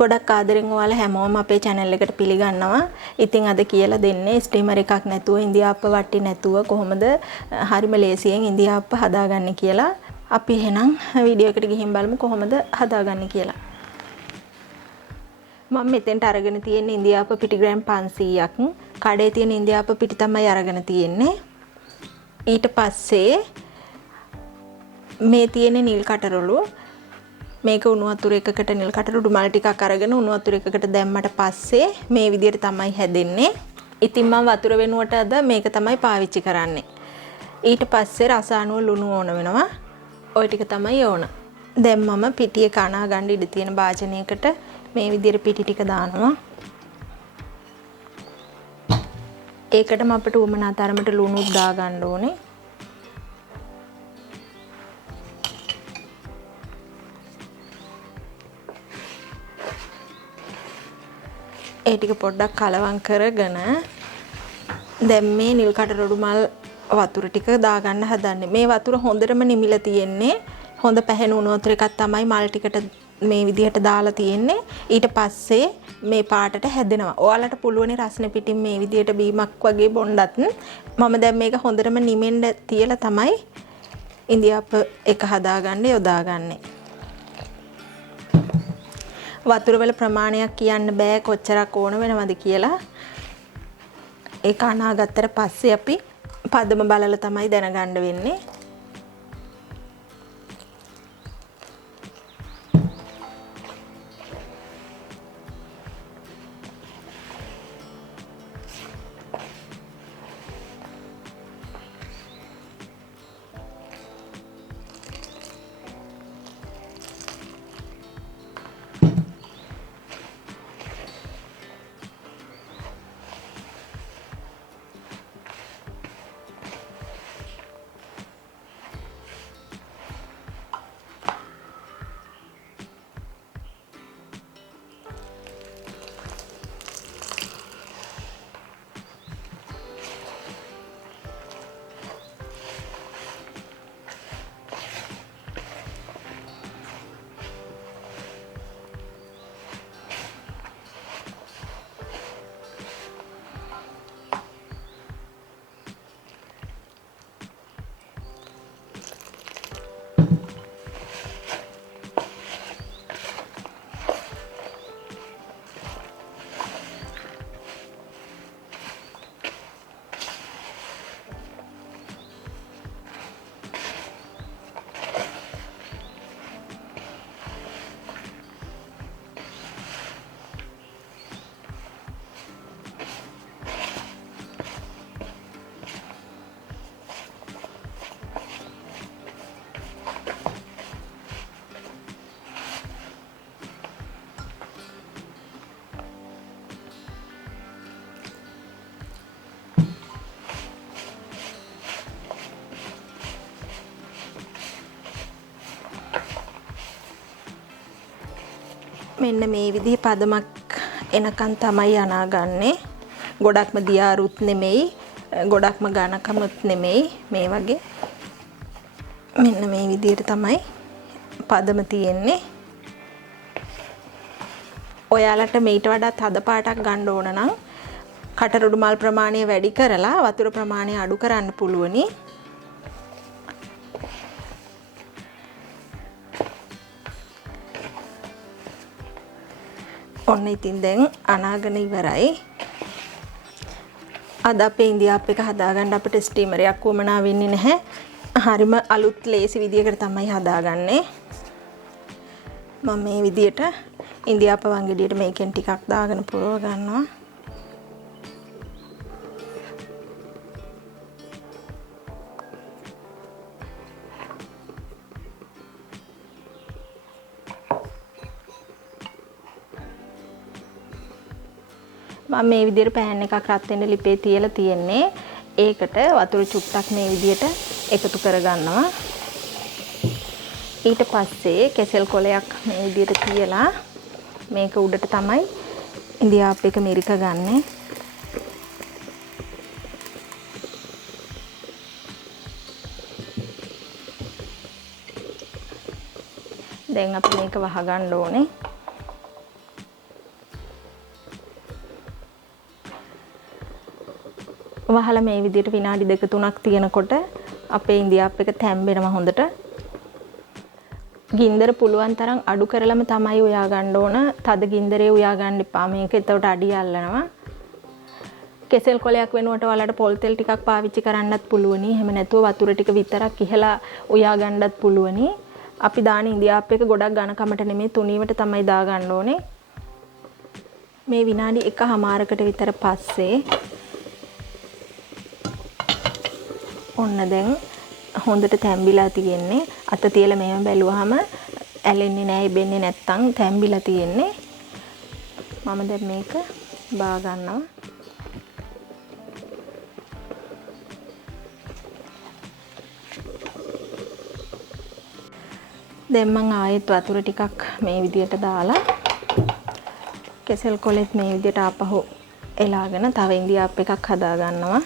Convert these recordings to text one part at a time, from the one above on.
ගොඩක් ආදරෙන් ඔයාලා හැමෝම අපේ channel එකට පිළිගන්නවා. ඉතින් අද කියලා දෙන්නේ ස්ටීමර් එකක් නැතුව ඉන්දියාප්ප වට්ටි නැතුව කොහොමද හරිම ලේසියෙන් ඉන්දියාප්ප හදාගන්නේ කියලා. අපි එහෙනම් වීඩියෝ එකට ගිහින් බලමු කොහොමද හදාගන්නේ කියලා. මම මෙතෙන්ට අරගෙන තියෙන ඉන්දියාප්ප පිටි ග්‍රෑම් 500ක්. කඩේ තියෙන ඉන්දියාප්ප පිටි තමයි අරගෙන තියෙන්නේ. ඊට පස්සේ මේ තියෙන නිල් කටරොළු මේක උණු වතුර එකකට නිල් කටරොළු මල් ටිකක් අරගෙන උණු වතුර එකකට දැම්මට පස්සේ මේ විදිහට තමයි හැදෙන්නේ. ඉතින් මම වතුර වෙනුවට අද මේක තමයි පාවිච්චි කරන්නේ. ඊට පස්සේ රස අනුව ලුණු ඕන වෙනවා. ওই ටික තමයි ඕන. දැන් මම පිටියේ කනා ගන්න ඉඩ තියෙන භාජනයකට මේ විදිහට පිටි ටික දානවා. ඒකටම අපිට උමනා තරමට ලුණුත් දා ගන්න ඕනේ. ඒ ටික පොඩ්ඩක් කලවම් කරගෙන දැන් මේ නිල් කටරොඩු මල් වතුර ටික දාගන්න හදන්නේ. මේ වතුර හොඳටම නිමිලා තියෙන්නේ. හොඳ පැහැෙන උණු වතුර එකක් තමයි මල් ටිකට මේ විදිහට දාලා තියෙන්නේ. ඊට පස්සේ මේ පාටට හැදෙනවා. ඔයාලට පුළුවන් රස්නේ පිටින් මේ විදිහට බීමක් වගේ බොණ්ඩත් මම දැන් මේක හොඳටම නිමෙන්න තියලා තමයි ඉන්දියාප්ප එක හදාගන්න යොදාගන්නේ. වතුර වල ප්‍රමාණයක් කියන්න බෑ කොච්චරක් ඕන වෙනවද කියලා. ඒක අනාගත්තට පස්සේ අපි පදම බලලා තමයි දැනගන්න වෙන්නේ. මෙන්න මේ විදිහේ පදමක් එනකන් තමයි අනාගන්නේ. ගොඩක්ම දියාරුත් නෙමෙයි, ගොඩක්ම ඝනකමත් නෙමෙයි. මේ වගේ මෙන්න මේ විදිහට තමයි පදම තියෙන්නේ. ඔයාලට මේට වඩා තද පාටක් ගන්න ඕන නම් කටරොඩු මල් ප්‍රමාණය වැඩි කරලා වතුර ප්‍රමාණය අඩු කරන්න පුළුවනි. ඔන්න ඉතින් දැන් අනාගෙන ඉවරයි. අද අපේ ඉන්දියාප්ප එක හදාගන්න අපිට ස්ටීමරයක් වුමනා වෙන්නේ නැහැ. හරිම අලුත් ලේසි විදියකට තමයි හදාගන්නේ. මම මේ විදියට ඉන්දියාප්ප වංගෙඩියට මේකෙන් ටිකක් දාගෙන පුරව ගන්නවා. මම මේ විදිහට පෑන් එකක් රත් වෙන්න ලිපේ තියලා තියෙන්නේ. ඒකට වතුර චුට්ටක් මේ විදිහට එකතු කරගන්නවා. ඊට පස්සේ කෙසෙල් කොලයක් මේ විදිහට තියලා මේක උඩට තමයි ඉන්දියාප්ප එක මිරික ගන්නෙ. දැන් අපි මේක වහගන්න ඕනේ. වහලා මේ විදිහට විනාඩි 2-3ක් තියනකොට අපේ ඉන්දියාප්ප එක තැම්බෙනවා හොඳට. ගින්දර පුළුවන් තරම් අඩු කරලම තමයි උයා ගන්න ඕන. තද ගින්දරේ උයා ගන්න එපා. මේක එතකොට අඩිය අල්ලනවා. කෙසෙල් කොලයක් වෙනුවට ඔයාලට පොල් තෙල් ටිකක් පාවිච්චි කරන්නත් පුළුවනි. එහෙම නැතුව වතුර ටික විතරක් ඉහලා උයා ගන්නත් පුළුවනි. අපි දාන ඉන්දියාප්ප එක ගොඩක් ඝනකමට නෙමෙයි තුනීවට තමයි දා ගන්න ඕනේ. මේ විනාඩි 1:00කට විතර පස්සේ ඔන්න දැන් හොඳට තැම්බිලා තියෙන්නේ. අත තියලා මෙහෙම බැලුවාම ඇලෙන්නේ නැහැ, ඉබෙන්නේ නැත්තම් තැම්බිලා තියෙන්නේ. මම දැන් මේක බා ගන්නවා. දැන් මම ආයෙත් වතුර ටිකක් මේ විදියට දාලා කෙසෙල් කොලෙත් මේ විදියට ආපහු එලාගෙන තව ඉන්දියාප්ප එකක් හදා ගන්නවා.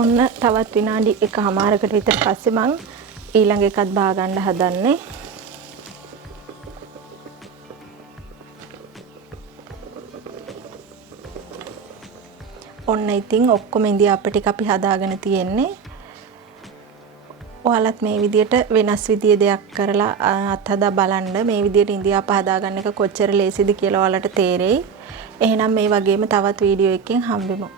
ඔන්න තවත් විනාඩි 1:00කට විතර පස්සේ මම ඊළඟ එකත් බා ගන්න හදන්නේ. ඔන්න ඉතින් ඔක්කොම ඉන්දියාප්ප ටික අපි හදාගෙන තියෙන්නේ. ඔයාලත් මේ විදියට වෙනස් විදිය දෙයක් කරලා අත්හදා බලන්න. මේ විදියට ඉන්දියාප්ප හදාගන්න එක කොච්චර ලේසිද කියලා ඔයාලට තේරෙයි. එහෙනම් මේ වගේම තවත් වීඩියෝ එකකින් හම්බෙමු.